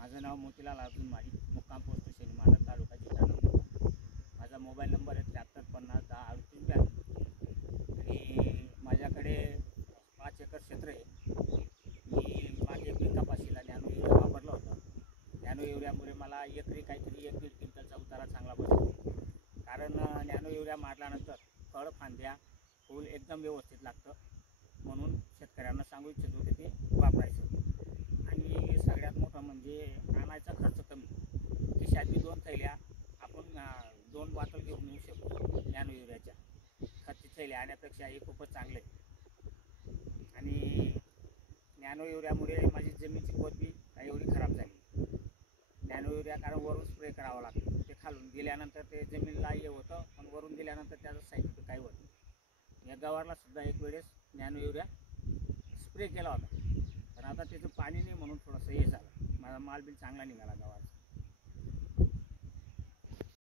माझं नाव मोतीलाल अर्जुन माळी, मुक्काम पोस्ट शनिमाला, तालुका जिल्हा नंदुरबार. माझा मोबाईल नंबर आहे 73501038 आणि माझ्याकडे 5 एकर क्षेत्र आहे. मी मागे पिकापाशीला नॅनो युरिया वापरला होता. नॅनो युरियामुळे मला एकरी काहीतरी 1-1.5 क्विंटलचा उतारा चांगला बसला. कारण नॅनो युरिया मारल्यानंतर फळ, फांद्या, फूल एकदम व्यवस्थित लागतं. म्हणून शेतकऱ्यांना सांगू इच्छितो की ते वापरायचं. आणि सगळ्यात मोठं म्हणजे आणायचा खर्च कमी. खिशात बी 2 थैल्या आपण 2 बॉटल घेऊन येऊ शकतो नॅनो युरियाच्या. खतची थैल्या आणण्यापेक्षा हे खूपच चांगलं आहे. आणि नॅनो युरियामुळे माझी जमिनीची पोत बी काही एवढी खराब झाली. नॅनो युरिया कारण वरून स्प्रे करावं लागतं, ते खालून दिल्यानंतर ते जमिनीला हे होतं, पण वरून दिल्यानंतर त्याचं साईड इफेक्ट काही होत नाही. या गवारला सुद्धा एक वेळेस नॅनो युरिया स्प्रे केला होता, पण आता त्याचं पाणी नाही म्हणून थोडंसं हे झालं. माझा माल बी चांगला निघाला गवारचा.